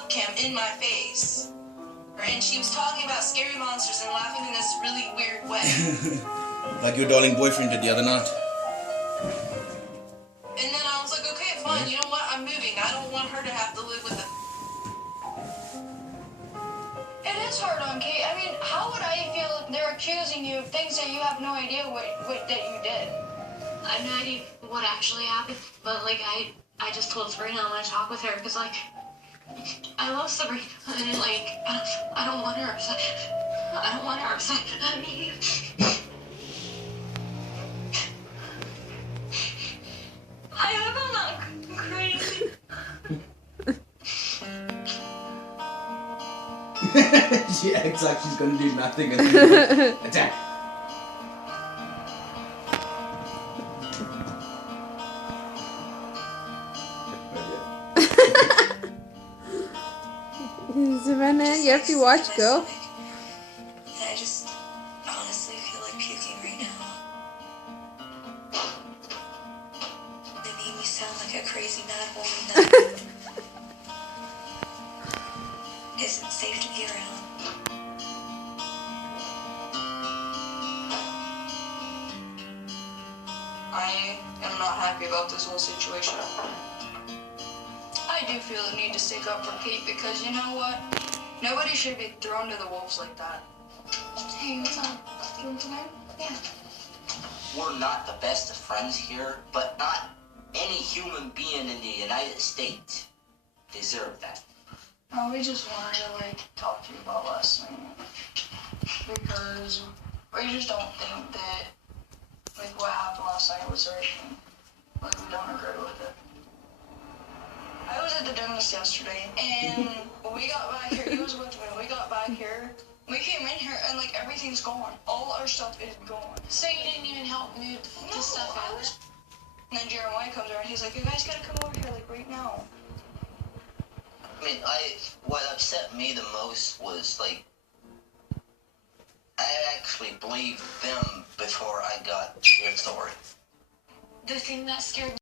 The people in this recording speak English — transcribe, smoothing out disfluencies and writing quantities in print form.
webcam in my face. And she was talking about scary monsters and laughing in this really weird way. Like your darling boyfriend did the other night. And then I was like, okay, fine, you know what? I'm moving. I don't want her to have to live with it. It is hard on Kate. I mean, how would I feel if they're accusing you of things that you have no idea what that you did? I have no idea what actually happened, but like I just told Sabrina I want to talk with her because like I love Sabrina and like I don't want her upset. I don't want her upset at me. I hope I'm not crazy. She acts like she's gonna do nothing and then attack. Savanna, you have to watch, girl. And I just honestly feel like puking right now. They made me sound like a crazy mad woman that isn't safe to be around. I am not happy about this whole situation. I do feel the need to stick up for Kate because you know what? Nobody should be thrown to the wolves like that. Hey, what's up? You want some? Yeah. We're not the best of friends here, but not any human being in the United States deserve that. Oh, we just wanted to like talk to you about last night because we just don't think that like what happened last night was right. Like we don't agree with it. I was at the dentist yesterday, and we got back here. He was with me. We got back here. We came in here, and like everything's gone. All our stuff is gone. So you didn't even help move the stuff out? And then Jeremiah comes around. He's like, "You guys gotta come over here, like right now." I mean, what upset me the most was like I actually believed them before I got your story. The thing that scared me